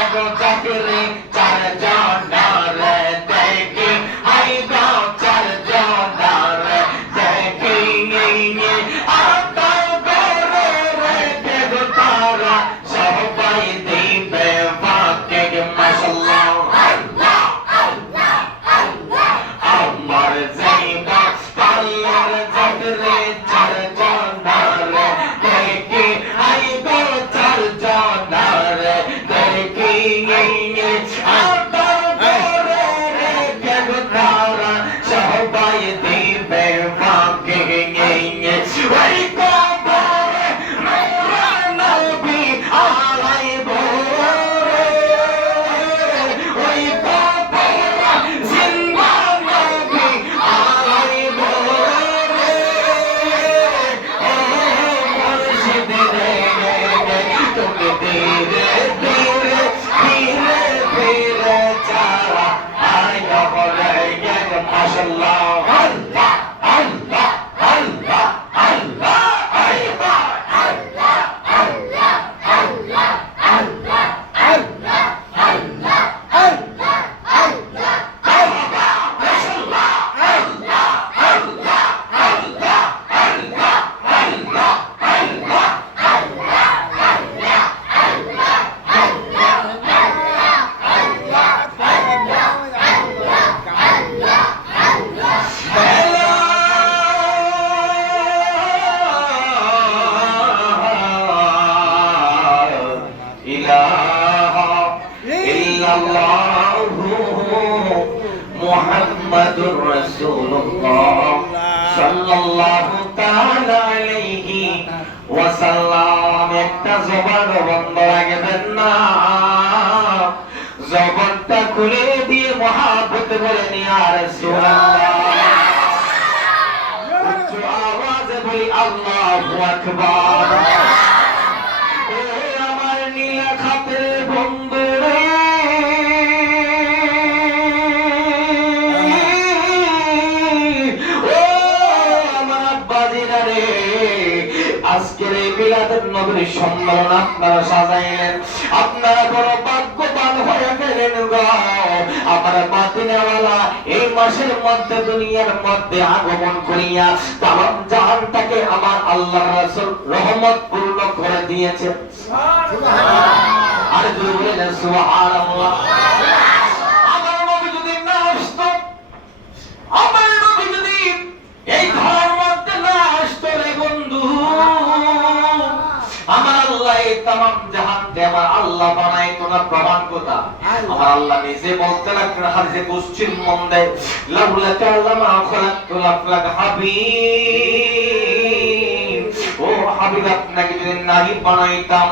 তালে গো গেল আল্লাহু আকবার। ও আমার নীলা খাতের আজকের এই মিলাদের নবীর সম্মেলন আপনারা সাজাইলেন। মাসের মধ্যে দুনিয়ার মধ্যে আগমন করিয়া তামাম জাহানটাকে আমার আল্লাহ রাসূল রহমত পূর্ণ করে দিয়েছেন। আর যদি বলেন সুবহানাল্লাহ। আমার নবী যদি না আসতো আমার নবী যদি এই ঘরের মধ্যে না আসতো রে বন্ধু আমার আল্লাহ এই তামাম জাহানকে আমার আল্লাহ বানাইতো না প্রমাণ কথা? আমার আল্লাহ নিজে বলতে লাগলেন হাদিসে কুশ্চিন মন দেয় লাউলা কাল্লামা খলাকতুল আফলাক হাবিব। ও হাবিব আপনাকে যদি নাহি বানাইতাম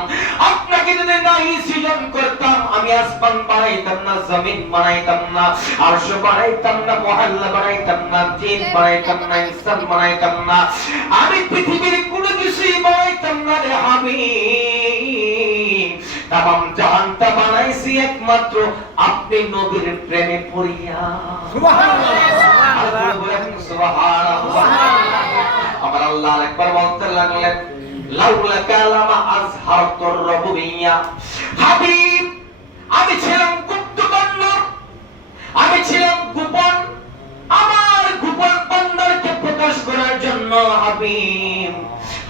আপনাকে যদি নাহি সৃজন করতাম আমি আসমান বানাইতাম না জমিন বানাইতাম না আরশ বানাইতাম না মহল্লা বানাইতাম না জিন বানাইতাম না ইনসান বানাইতাম না আমি পৃথিবীর কোনো কিছুই বানাইতাম না রে হাবিব। তামাম জাহানটা বানাইছি একমাত্র আপনি নবীর প্রেমে পড়িয়া। আমার আল্লাহ একবার বলতে লাগলেন আমি ছিলাম গুপ্ত আমি ছিলাম গোপন। আমার গোপন বান্দারকে প্রকাশ করার জন্য হাবিব।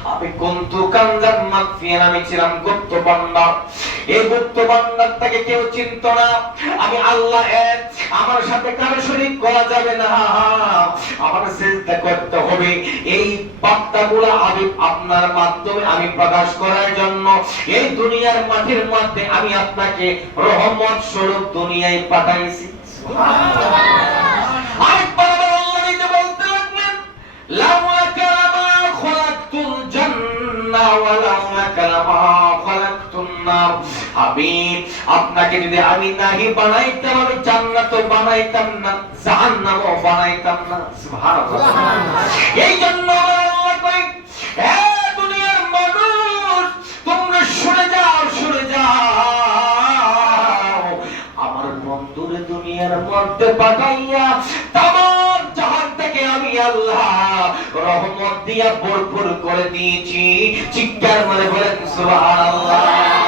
আমি কুন্তু কানজান মাকফিয়ান আমি ছিলাম গুপ্ত বান্দর এই গুপ্ত বান্দার থেকে কেউ চিনত না। আমি আল্লাহ এক। আমার সাথে কারও শরীক করা যাবে না। আমার চেষ্টা করতে হবে। এই বার্তাগুলো আমি আপনার মাধ্যমে আমি প্রকাশ করার জন্য এই দুনিয়ার মাটির মধ্যে আমি আপনাকে রহমত স্বরূপ দুনিয়ায় পাঠাইছি। আরেকবার আমি আপনাকে যদি আমি নাহি বানাইতাম আমি জান্নাত বানাইতাম না জাহান্নাম বানাইতাম না। সুবহানাল্লাহ। এই জন্য আল্লাহ কই হে দুনিয়ার মানুষ তোমরা শুনে যাও শুনে যাও। আমার বন্ধুরে দুনিয়ার মধ্যে পাঠাইয়া তামাম আল্লাহ রহমত দিয়া করে দিয়েছি চিৎকার মানে বলেন সুবহানাল্লাহ।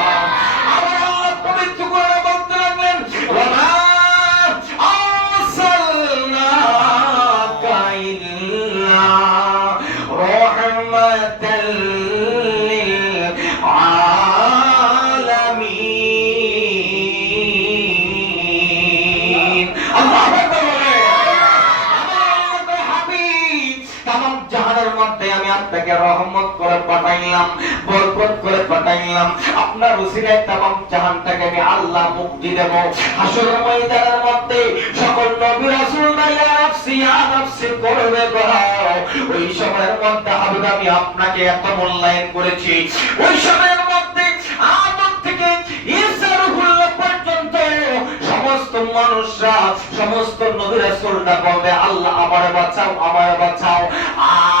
আপনাকে রহমত করে পাঠাইলাম, বরকত করে পাঠাইলাম। আপনার উসিলায় তামাম জাহানটাকে আমি আল্লাহ মুক্তি দেব। হাসরের ময়দানের মধ্যে সকল নবী রাসূলরা ইয়া নাফসি ইয়া নাফসি করবে ওই সময়ের মধ্যে আমি আপনাকে এত মূল্যায়ন করেছি। ওই সময়ের মধ্যে আদম থেকে পর্যন্ত সমস্ত মানুষরা, সমস্ত নবী রাসূলরা বলবে, আল্লাহ আমারে বাঁচাও আমারে বাঁচাও। আর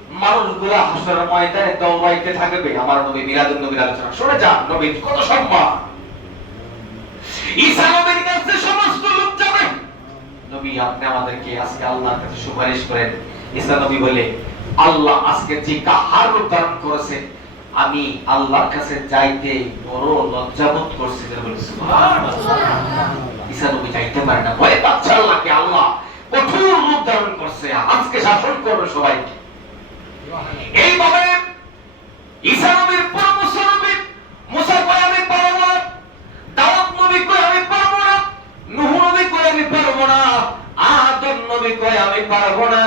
মানুষগুলা ময়দানে দৌড়াইতে থাকবে। আমার নবী মিলাদুন নবীর আলোচনা। শুনে যান নবীর কত সম্মান। ঈসা নবীর কাছে সমস্ত লোক যাবে। নবী, আপনি আমাদেরকে আজকে আল্লাহর কাছে সুপারিশ করেন। ঈসা নবী বলে, আল্লাহ আজকে যে কাহার করেছে, আমি আল্লাহর কাছে যাইতে বড় লজ্জাবোধ করছি ঈসা নবী যাইতে পারে না। ভয় পাচ্ছে আল্লাহকে আল্লাহ কঠোর রূপ ধারণ করছে। আজকে শাসন করবে সবাইকে। এইভাবে নবী মুসা কয় আমি পারব না নবী কয় আমি পারব না নবী কয় আমি পারব না, আদম নবী কয় আমি পারব না।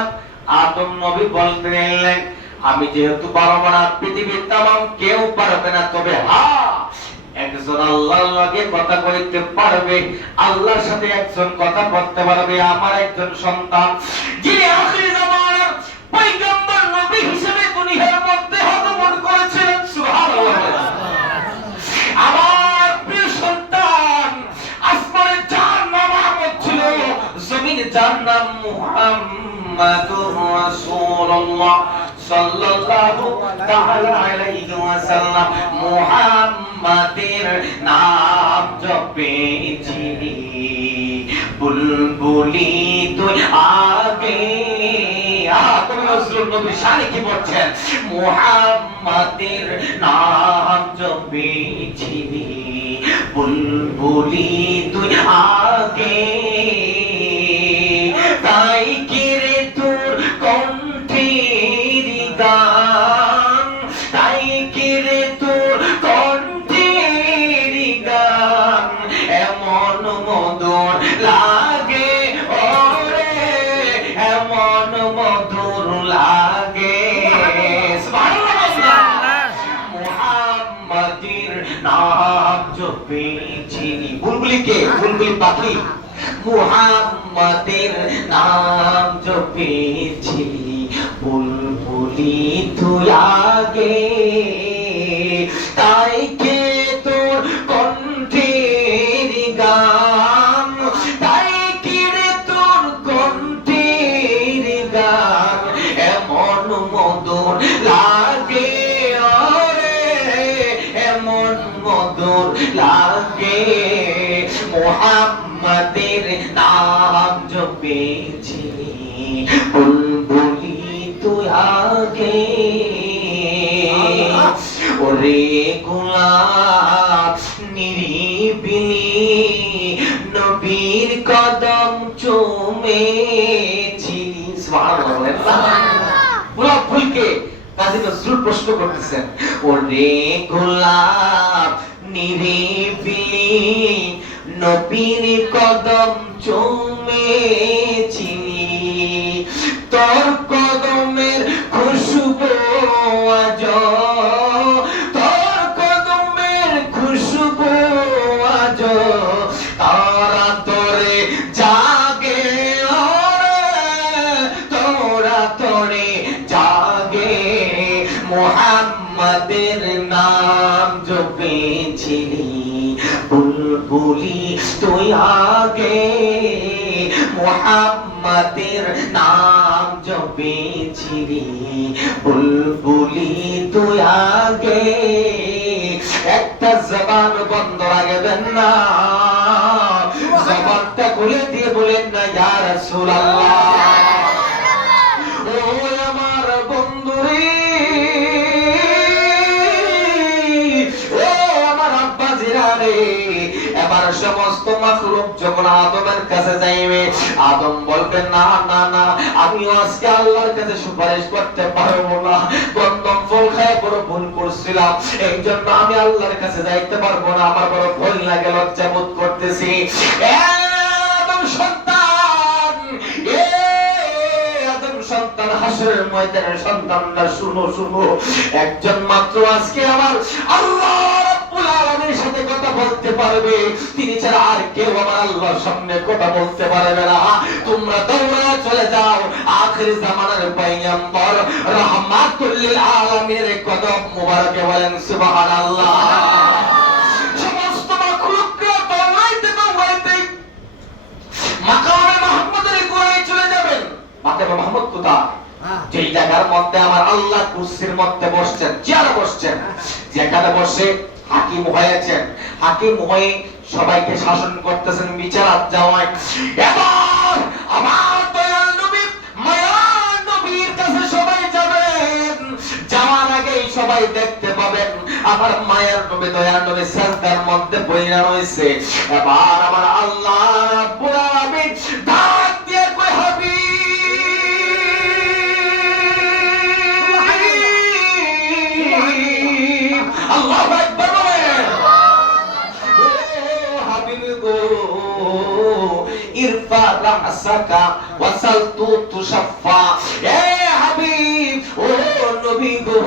আদম নবী আমি যেহেতু পারব না, পৃথিবীর তামাম কেউ পারবে না, তবে হ্যাঁ একজন আল্লাহর লগে কথা কইতে পারবে, আল্লাহর সাথে একজন কথা বলতে পারবে, আমার একজন সন্তান, যিনি আখির নাম মুহাম্মাদুর রাসূলুল্লাহ সাল্লাল্লাহু তাআলা আলাইহি ওয়াসাল্লাম মুহাম্মাদের নাম জপেছি। বুলবুলি তুই আগে। নজরুল নবীর শানে কি বলছেন? মুহাম্মাদের নাম জপেছি। বুলবুলি তুই আগে। মুহাম্মাদের নাম জপেছি বুলবুলিকে বুলবুলি পাখি নাম জপেছি বুলবুলি তুই আগে তাই এমন মধুর লাগে মোহাম্মদের নাম জপেছি। বুলবুলি তুই আগে। ওরে গোলাপ নিরিবিলি নবীর কদম চুমেছিলি সুবহানাল্লাহ। গোলাপ ফুলকে কাজী নজরুল প্রশ্ন করতেছেন ওরে গোলাপ নিরিবিলি নবীর কদম চুমেছিলি বুলবুলি তুই আগে মোহাম্মদের নাম জপেছিলি বুলবুলি তুই আগে একটা জবান বন্ধ রাখবেন না। জবানটা খুলে দিয়ে বলেন না ইয়া রাসূলুল্লাহ। সমস্ত মাখলুক যখন আদমের কাছে যাইবে, আদম বলবে, না না না, আমি আজকে আল্লাহর কাছে সুপারিশ করতে পারব না। গন্ধম ফল খায়, বড় ভুল করছিলাম। এই জন্য আমি আল্লাহর কাছে যাইতে পারব না। আমার বড় ভয় লাগে লজ্জা বোধ করতেছি। আদম সন্তান! সন্তান, হাসরের ময়দানের সন্তানরা, শুনো শুনো। একজন মাত্র আজকে আমার আল্লাহ বলতে পারবে। তিনি ছাড়া আর কেউ আমার আল্লাহর সামনে কথা বলতে পারবে না। তোমরা দৌড়া চলে যাও। আখির জামানার পয়গম্বর রাহমাতুল লিল আলামিনের কদম মুবারকে বলেন সুবহানাল্লাহ। সমস্ত মাখলুকরা দৌড়াইতে দৌড়াইতে মাকামে মুহাম্মদের গোড়ায় চলে যাবেন। মাকামে মুহাম্মদ কোথায়? যেই জায়গার মধ্যে আমার আল্লাহ কুরসির মধ্যে বসছেন চেয়ারে বসছেন। যেখানে বসে হাকিম হয়েছেন হাকিম হয়ে সবাইকে শাসন করতেছেন, বিচার এবার আমার দয়াল নবীর কাছে সবাই যাবেন। যাওয়ার আগেই সবাই দেখতে পাবেন, আমার মায়ের নবী দয়ার নবী মধ্যে রয়েছে। এবার আমার আল্লাহ রাসাকা এ হাবিব, ও নবী গো,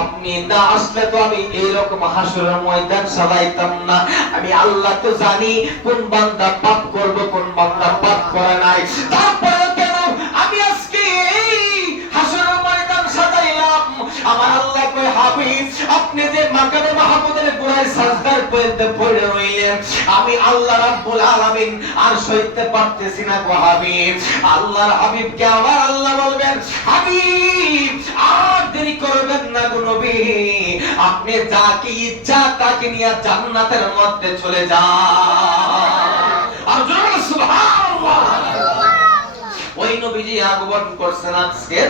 আপনি না আসলে তো আমি এরকম হাসরের ময়দান সাজাইতাম না। আমি আল্লাহ তো জানি কোন বান্দা পাপ করবে, কোন বান্দা পাপ করে নাই। আপনি যে মাকামে মাহমুদের গোড়ায় সাজদার পড়তে পড়ে রইলেন, আমি আল্লাহ রাব্বুল আলামিন আর সইতে পারতেছি না গো হাবিব। আল্লাহর হাবিবকে আমার আল্লাহ বলবেন, হাবিব, আর দেরি করবেন না গো নবী। আপনি যাকে ইচ্ছা তাকে নিয়ে জান্নাতের মধ্যে চলে যান। আর জোরে সুবহানাল্লাহ। ওই নবীজি আগমন করছেন আজকে,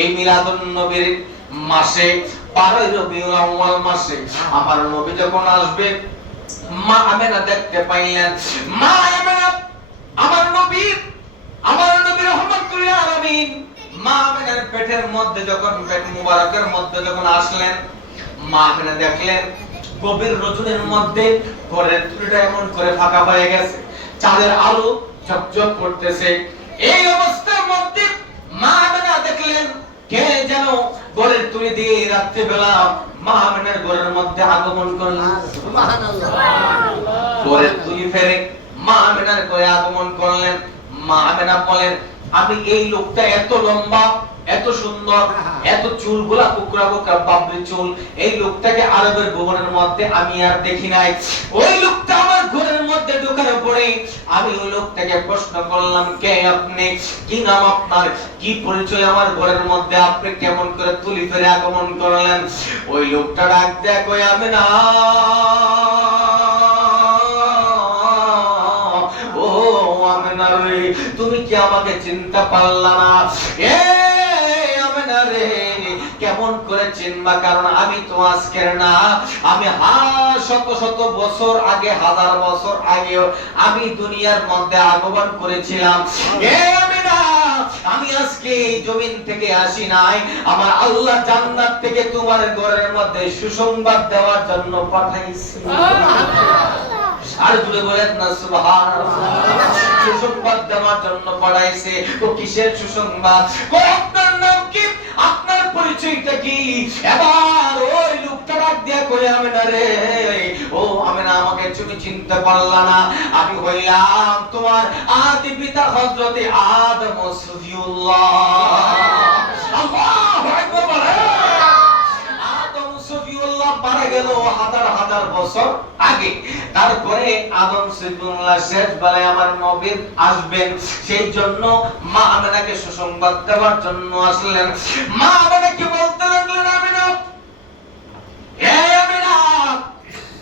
এই মিলাদুন নবীর মাসে আমার নবী যখন আসবে, মা দেখতে পাইলেন। মা আমার নবী আমার নবী মা পেটের মধ্যে যখন, পেট মুবারকের মধ্যে যখন আসলেন, মা আমেনা দেখলেন, গভীর রজনীর মধ্যে ঘরের তুলিটা এমন করে ফাঁকা হয়ে গেছে। চাঁদের আলো ঝকঝক করতেছে। এই অবস্থার মধ্যে মা আমেনা দেখলেন কে যেন ঘরের তুলি দিয়ে রাত্রে বেলা মা আমেনার ঘরের মধ্যে আগমন করলেন ঘরের তুলি ফেরে মা আমেনার ঘরে আগমন করলেন। মা আমেনা বলেন আমি এই লোকটা এত লম্বা এত সুন্দর, এত চুলগুলা কুকরা কুকরা বাবরি চুল, এই লোকটাকে আরবের ভবনের মধ্যে আমি আর দেখি নাই। ওই লোকটা আমার ঘরের মধ্যে ঢোকার পরে আমি ওই লোকটাকে প্রশ্ন করলাম, কে আপনি? কি নাম আপনার? কি পরিচয় আমার ঘরের মধ্যে? আপনি কেমন করে তুলি ফেরে আগমন করলেন? ওই লোকটা ডাক কই আমি না? ও আমেনা রে, তুমি কি আমাকে চিন্তা পারলা না? এ করে চিনবা, কারণ আমি তো আজকের না। আমি শত শত বছর আগে, হাজার বছর আগেও আমি দুনিয়ার মধ্যে আগমন করেছিলাম। আমি আজকে এই জমিন থেকে আসি নাই। আমার আল্লাহ জান্নাত থেকে তোমার ঘরের মধ্যে সুসংবাদ দেওয়ার জন্য পাঠাইছি। আর জুড়ে বলেন না, সুবহানাল্লাহ। সুসংবাদ দেওয়ার জন্য পাঠাইছে। ও কিসের সুসংবাদ? আপনার পরিচয়টা কি? এবার ওই লোকটা ডাক দিয়া করে আমি না রে, ও আমি না আমাকে তুমি চিনতে পারলা না। আমি হইলাম তোমার আদি পিতা হযরতে আদম সফিউল্লাহ। আল্লাহু আকবার আদম সফিউল্লাহ মারা গেল হাজার হাজার বছর আগে। তারপরে আদম সিদ্দুল্লাহ শেষ বেলায় আমার নবীর আসবেন। সেই জন্য মা আমেনাকে সুসংবাদ দেওয়ার জন্য আসলেন। মা আমেনাকে বলতে লাগলেন আমিনা,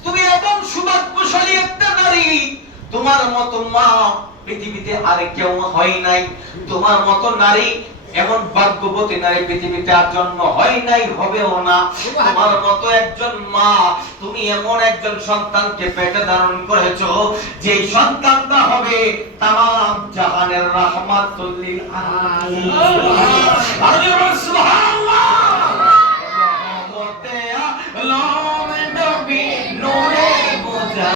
তুমি এমন সৌভাগ্যশালী একটা নারী। তোমার মতো মা পৃথিবীতে আর কেউ হয় নাই। তোমার মতো নারী এমন ভাগ্যবতী নারী পৃথিবীতে আর জন্ম হয় নাই হবেও না তোমার মতো একজন মা তুমি এমন একজন সন্তানকে পেটে ধারণ করেছ যে সন্তানটা হবে তাম জাহানের রহমাতুল লিল আলামিন সুবহানাল্লাহ